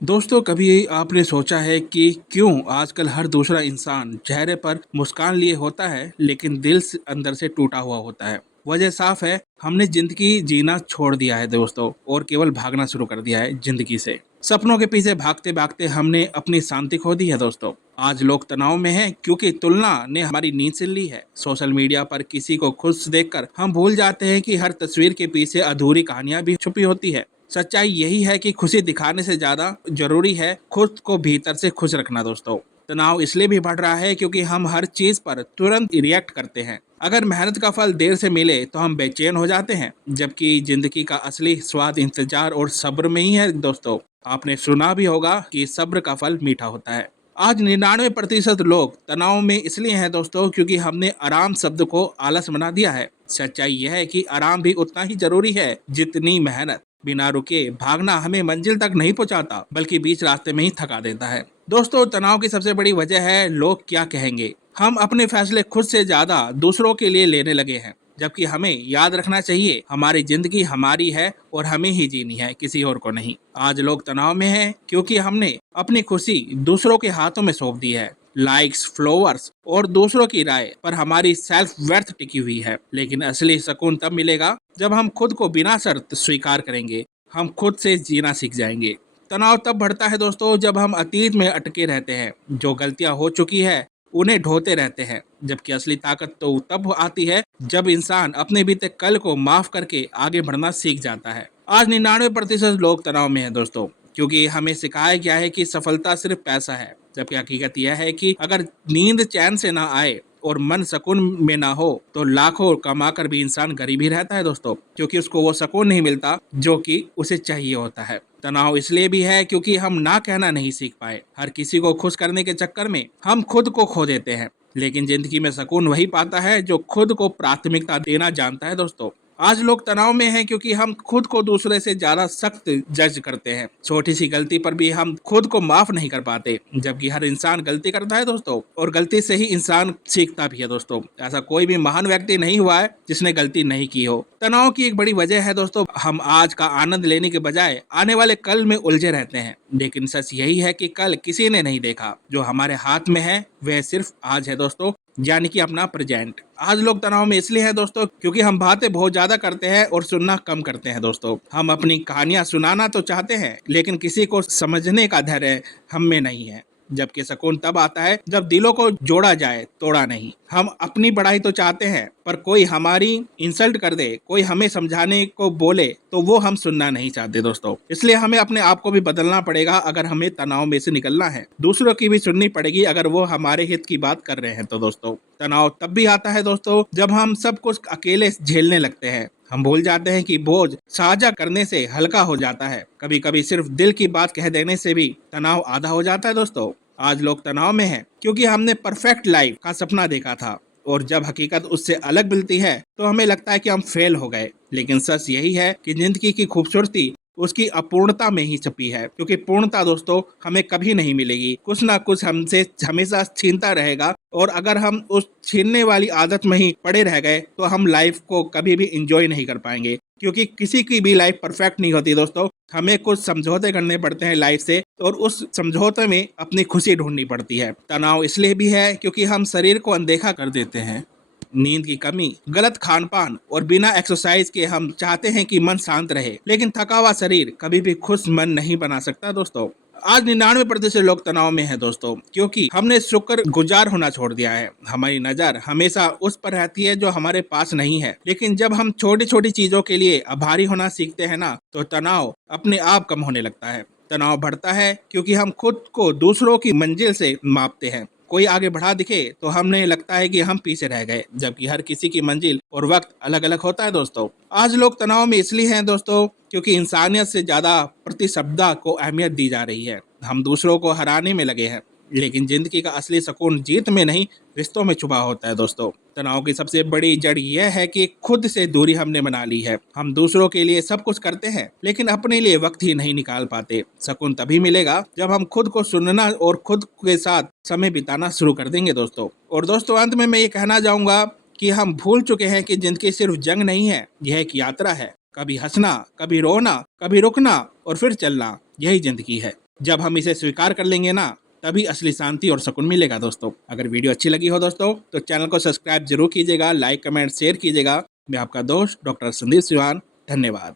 दोस्तों, कभी आपने सोचा है कि क्यों आजकल हर दूसरा इंसान चेहरे पर मुस्कान लिए होता है लेकिन दिल से अंदर से टूटा हुआ होता है। वजह साफ है, हमने जिंदगी जीना छोड़ दिया है दोस्तों, और केवल भागना शुरू कर दिया है जिंदगी से। सपनों के पीछे भागते भागते हमने अपनी शांति खो दी है दोस्तों। आज लोग तनाव में हैं क्योंकि तुलना ने हमारी नींद छीन ली है। सोशल मीडिया पर किसी को खुश देखकर हम भूल जाते हैं कि हर तस्वीर के पीछे अधूरी कहानियां भी छुपी होती है। सच्चाई यही है कि खुशी दिखाने से ज्यादा जरूरी है खुद को भीतर से खुश रखना दोस्तों। तनाव इसलिए भी बढ़ रहा है क्योंकि हम हर चीज पर तुरंत रिएक्ट करते हैं। अगर मेहनत का फल देर से मिले तो हम बेचैन हो जाते हैं, जबकि जिंदगी का असली स्वाद इंतजार और सब्र में ही है दोस्तों। आपने सुना भी होगा कि सब्र का फल मीठा होता है। आज 99% लोग तनाव में इसलिए हैं दोस्तों क्योंकि हमने आराम शब्द को आलस बना दिया है। सच्चाई यह है कि आराम भी उतना ही जरूरी है जितनी मेहनत। बिना रुके भागना हमें मंजिल तक नहीं पहुंचाता, बल्कि बीच रास्ते में ही थका देता है। दोस्तों, तनाव की सबसे बड़ी वजह है लोग क्या कहेंगे। हम अपने फैसले खुद से ज्यादा दूसरों के लिए लेने लगे हैं, जबकि हमें याद रखना चाहिए हमारी जिंदगी हमारी है और हमें ही जीनी है, किसी और को नहीं। आज लोग तनाव में हैं क्योंकि हमने अपनी खुशी दूसरों के हाथों में सौंप दी है। लाइक्स, फॉलोअर्स और दूसरों की राय पर हमारी सेल्फ वर्थ टिकी हुई है। लेकिन असली सुकून तब मिलेगा जब हम खुद को बिना शर्त स्वीकार करेंगे। हम खुद से जीना सीख जाएंगे। तनाव तब बढ़ता है दोस्तों जब हम अतीत में अटके रहते हैं। जो गलतियां हो चुकी है उन्हें ढोते रहते हैं, जबकि असली ताकत तो तब आती है जब इंसान अपने बीते कल को माफ करके आगे बढ़ना सीख जाता है। आज 99% लोग तनाव में हैं दोस्तों क्योंकि हमें सिखाया गया है कि सफलता सिर्फ पैसा है, जबकि हकीकत यह है कि अगर नींद चैन से ना आए और मन सुकून में ना हो तो लाखों कमाकर भी इंसान गरीब ही रहता है दोस्तों, क्योंकि उसको वो सुकून नहीं मिलता जो कि उसे चाहिए होता है। तनाव इसलिए भी है क्योंकि हम ना कहना नहीं सीख पाए। हर किसी को खुश करने के चक्कर में हम खुद को खो देते हैं। लेकिन जिंदगी में सुकून वही पाता है जो खुद को प्राथमिकता देना जानता है दोस्तों। आज लोग तनाव में हैं क्योंकि हम खुद को दूसरे से ज्यादा सख्त जज करते हैं। छोटी सी गलती पर भी हम खुद को माफ नहीं कर पाते, जबकि हर इंसान गलती करता है दोस्तों, और गलती से ही इंसान सीखता भी है दोस्तों। ऐसा कोई भी महान व्यक्ति नहीं हुआ है जिसने गलती नहीं की हो। तनाव की एक बड़ी वजह है दोस्तों, हम आज का आनंद लेने के बजाय आने वाले कल में उलझे रहते हैं। लेकिन सच यही है कि कल किसी ने नहीं देखा। जो हमारे हाथ में है वह सिर्फ आज है दोस्तों, यानी कि अपना प्रेजेंट। आज लोग तनाव में इसलिए हैं दोस्तों क्योंकि हम बातें बहुत ज्यादा करते हैं और सुनना कम करते हैं दोस्तों। हम अपनी कहानियां सुनाना तो चाहते हैं लेकिन किसी को समझने का धैर्य हम में नहीं है। जबकि सुकून तब आता है जब दिलों को जोड़ा जाए, तोड़ा नहीं। हम अपनी बढ़ाई तो चाहते हैं पर कोई हमारी इंसल्ट कर दे, कोई हमें समझाने को बोले तो वो हम सुनना नहीं चाहते दोस्तों। इसलिए हमें अपने आप को भी बदलना पड़ेगा अगर हमें तनाव में से निकलना है। दूसरों की भी सुननी पड़ेगी अगर वो हमारे हित की बात कर रहे हैं तो दोस्तों। तनाव तब भी आता है दोस्तों जब हम सब कुछ अकेले झेलने लगते हैं। हम भूल जाते हैं कि बोझ साझा करने से हल्का हो जाता है। कभी कभी सिर्फ दिल की बात कह देने से भी तनाव आधा हो जाता है दोस्तों। आज लोग तनाव में हैं क्योंकि हमने परफेक्ट लाइफ का सपना देखा था, और जब हकीकत उससे अलग मिलती है तो हमें लगता है कि हम फेल हो गए। लेकिन सच यही है कि जिंदगी की खूबसूरती उसकी अपूर्णता में ही छपी है, क्योंकि पूर्णता दोस्तों हमें कभी नहीं मिलेगी। कुछ ना कुछ हमसे हमेशा छीनता रहेगा, और अगर हम उस छीनने वाली आदत में ही पड़े रह गए तो हम लाइफ को कभी भी इंजॉय नहीं कर पाएंगे। क्योंकि किसी की भी लाइफ परफेक्ट नहीं होती दोस्तों। हमें कुछ समझौते करने पड़ते हैं लाइफ से, और उस समझौते में अपनी खुशी ढूंढनी पड़ती है। तनाव इसलिए भी है क्योंकि हम शरीर को अनदेखा कर देते हैं। नींद की कमी, गलत खान पान और बिना एक्सरसाइज के हम चाहते हैं कि मन शांत रहे, लेकिन थका हुआ शरीर कभी भी खुश मन नहीं बना सकता दोस्तों। आज 99% लोग तनाव में हैं दोस्तों क्योंकि हमने शुक्र गुजार होना छोड़ दिया है। हमारी नजर हमेशा उस पर रहती है जो हमारे पास नहीं है। लेकिन जब हम छोटी छोटी चीजों के लिए आभारी होना सीखते हैं ना, तो तनाव अपने आप कम होने लगता है। तनाव बढ़ता है क्योंकि हम खुद को दूसरों की मंजिल से मापते हैं। कोई आगे बढ़ा दिखे तो हमें लगता है कि हम पीछे रह गए, जबकि हर किसी की मंजिल और वक्त अलग अलग होता है दोस्तों। आज लोग तनाव में इसलिए हैं दोस्तों क्योंकि इंसानियत से ज्यादा प्रतिस्पर्धा को अहमियत दी जा रही है। हम दूसरों को हराने में लगे हैं, लेकिन जिंदगी का असली सुकून जीत में नहीं, रिश्तों में छुपा होता है दोस्तों। तनाव की सबसे बड़ी जड़ यह है कि खुद से दूरी हमने बना ली है। हम दूसरों के लिए सब कुछ करते हैं लेकिन अपने लिए वक्त ही नहीं निकाल पाते। सुकून तभी मिलेगा जब हम खुद को सुनना और खुद के साथ समय बिताना शुरू कर देंगे दोस्तों। और दोस्तों, अंत में मैं ये कहना चाहूंगा कि हम भूल चुके हैं कि जिंदगी सिर्फ जंग नहीं है, यह एक यात्रा है। कभी हंसना, कभी रोना, कभी रुकना और फिर चलना, यही जिंदगी है। जब हम इसे स्वीकार कर लेंगे ना, तभी असली शांति और सुकून मिलेगा दोस्तों। अगर वीडियो अच्छी लगी हो दोस्तों तो चैनल को सब्सक्राइब जरूर कीजिएगा, लाइक कमेंट शेयर कीजिएगा। मैं आपका दोस्त डॉक्टर संदीप सिवान, धन्यवाद।